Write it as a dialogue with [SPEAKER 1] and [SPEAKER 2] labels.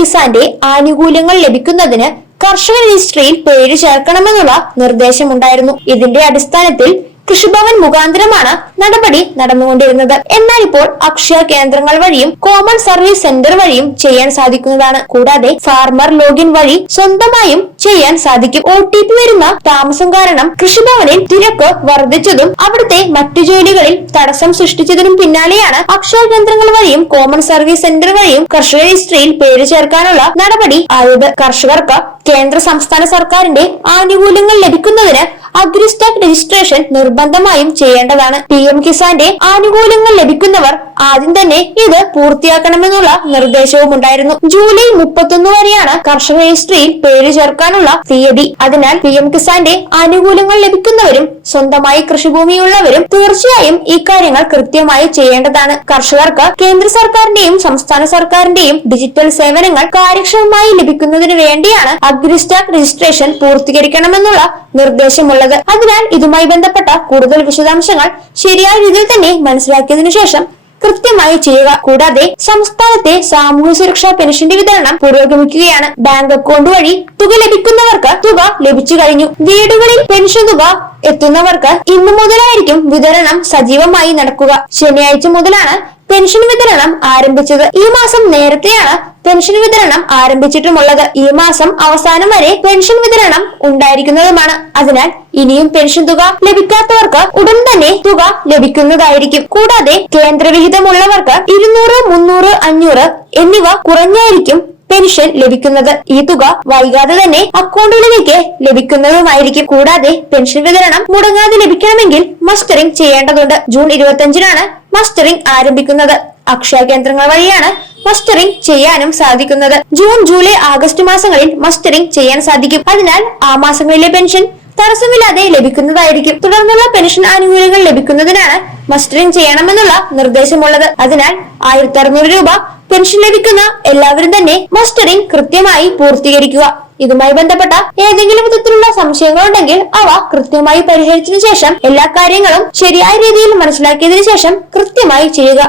[SPEAKER 1] കിസാന്റെ ആനുകൂല്യങ്ങൾ ലഭിക്കുന്നതിന് കർഷക രജിസ്ട്രിയിൽ പേര് ചേർക്കണമെന്നുള്ള നിർദ്ദേശമുണ്ടായിരുന്നു. ഇതിന്റെ അടിസ്ഥാനത്തിൽ കൃഷിഭവൻ മുഖാന്തരമാണ് നടപടി നടന്നുകൊണ്ടിരുന്നത്. എന്നാൽ ഇപ്പോൾ അക്ഷയ കേന്ദ്രങ്ങൾ വഴിയും കോമൺ സർവീസ് സെന്റർ വഴിയും ചെയ്യാൻ സാധിക്കുന്നതാണ്. കൂടാതെ ഫാർമർ ലോഗിൻ വഴി സ്വന്തമായും ചെയ്യാൻ സാധിക്കും. ഒ ടി പി വരുന്ന താമസം കാരണം കൃഷിഭവനിൽ തിരക്ക് വർദ്ധിച്ചതും അവിടുത്തെ മറ്റു ജോലികളിൽ തടസ്സം സൃഷ്ടിച്ചതിനും പിന്നാലെയാണ് അക്ഷയ കേന്ദ്രങ്ങൾ വഴിയും കോമൺ സർവീസ് സെന്റർ വഴിയും കർഷക രജിസ്ട്രിയിൽ പേര് ചേർക്കാനുള്ള നടപടി ആയത്. കർഷകർക്ക് കേന്ദ്ര സംസ്ഥാന സർക്കാരിന്റെ ആനുകൂല്യങ്ങൾ ലഭിക്കുന്നതിന് അഗ്രിസ്റ്റാക് രജിസ്ട്രേഷൻ നിർബന്ധമായും ചെയ്യേണ്ടതാണ്. പി എം കിസാന്റെ ആനുകൂല്യങ്ങൾ ലഭിക്കുന്നവർ ആദ്യം തന്നെ ഇത് പൂർത്തിയാക്കണമെന്നുള്ള നിർദ്ദേശവും ഉണ്ടായിരുന്നു. ജൂലൈ മുപ്പത്തൊന്ന് വരെയാണ് കർഷക രജിസ്ട്രിയിൽ പേര് ചേർക്കാനുള്ള തീയതി. അതിനാൽ പി എം കിസാന്റെ ആനുകൂല്യങ്ങൾ ലഭിക്കുന്നവരും സ്വന്തമായി കൃഷിഭൂമിയുള്ളവരും തീർച്ചയായും ഇക്കാര്യങ്ങൾ കാര്യങ്ങൾ കൃത്യമായി ചെയ്യേണ്ടതാണ്. കർഷകർക്ക് കേന്ദ്ര സർക്കാരിന്റെയും സംസ്ഥാന സർക്കാരിന്റെയും ഡിജിറ്റൽ സേവനങ്ങൾ കാര്യക്ഷമമായി ലഭിക്കുന്നതിന് വേണ്ടിയാണ് അഗ്രിസ്റ്റാക് രജിസ്ട്രേഷൻ പൂർത്തീകരിക്കണമെന്നുള്ള നിർദ്ദേശമുള്ളത് അതിനാൽ ഇതുമായി ബന്ധപ്പെട്ട കൂടുതൽ വിശദാംശങ്ങൾ ശരിയായ രീതിയിൽ തന്നെ മനസ്സിലാക്കിയതിനു ശേഷം കൃത്യമായി ചെയ്യുക. കൂടാതെ സംസ്ഥാനത്തെ സാമൂഹ്യ സുരക്ഷാ പെൻഷന്റെ വിതരണം പുരോഗമിക്കുകയാണ്. ബാങ്ക് അക്കൗണ്ട് വഴി തുക ലഭിക്കുന്നവർക്ക് തുക ലഭിച്ചു കഴിഞ്ഞു. വീടുകളിൽ പെൻഷൻ തുക എത്തുന്നവർക്ക് ഇന്നു മുതലായിരിക്കും വിതരണം സജീവമായി നടക്കുക. ശനിയാഴ്ച മുതലാണ് പെൻഷൻ വിതരണം ആരംഭിച്ചത് ഈ മാസം നേരത്തെയാണ് പെൻഷൻ വിതരണം ആരംഭിച്ചിട്ടുമുള്ളത്. ഈ മാസം അവസാനം വരെ പെൻഷൻ വിതരണം ഉണ്ടായിരിക്കുന്നതുമാണ്. അതിനാൽ ഇനിയും പെൻഷൻ തുക ലഭിക്കാത്തവർക്ക് ഉടൻ തന്നെ തുക ലഭിക്കുന്നതായിരിക്കും. കൂടാതെ കേന്ദ്രവിഹിതമുള്ളവർക്ക് ഇരുന്നൂറ് മുന്നൂറ് അഞ്ഞൂറ് എന്നിവ കുറഞ്ഞായിരിക്കും പെൻഷൻ ലഭിക്കുന്നത്. ഈ തുക വൈകാതെ തന്നെ അക്കൗണ്ടുകളിലേക്ക് ലഭിക്കുന്നതുമായിരിക്കും. കൂടാതെ പെൻഷൻ വിതരണം മുടങ്ങാതെ ലഭിക്കണമെങ്കിൽ മസ്റ്ററിംഗ് ചെയ്യേണ്ടതുണ്ട്. ജൂൺ ഇരുപത്തിയഞ്ചിനാണ് മസ്റ്ററിംഗ് ആരംഭിക്കുന്നത്. അക്ഷയ കേന്ദ്രങ്ങൾ വഴിയാണ് മസ്റ്ററിംഗ് ചെയ്യാനും സാധിക്കുന്നത്. ജൂൺ ജൂലൈ ആഗസ്റ്റ് മാസങ്ങളിൽ മസ്റ്ററിംഗ് ചെയ്യാൻ സാധിക്കും. അതിനാൽ ആ മാസങ്ങളിലെ പെൻഷൻ തടസ്സമില്ലാതെ ലഭിക്കുന്നതായിരിക്കും. തുടർന്നുള്ള പെൻഷൻ ആനുകൂല്യങ്ങൾ ലഭിക്കുന്നതിനാണ് മസ്റ്ററിംഗ് ചെയ്യണമെന്നുള്ള നിർദ്ദേശമുള്ളത്. അതിനാൽ ആയിരത്തി രൂപ പെൻഷൻ ലഭിക്കുന്ന എല്ലാവരും തന്നെ മസ്റ്ററിംഗ് കൃത്യമായി പൂർത്തീകരിക്കുക. ഇതുമായി ബന്ധപ്പെട്ട ഏതെങ്കിലും വിധത്തിലുള്ള സംശയങ്ങളുണ്ടെങ്കിൽ അവ കൃത്യമായി പരിഹരിച്ചതിനു ശേഷം എല്ലാ കാര്യങ്ങളും ശരിയായ രീതിയിൽ മനസ്സിലാക്കിയതിനു ശേഷം കൃത്യമായി ചെയ്യുക.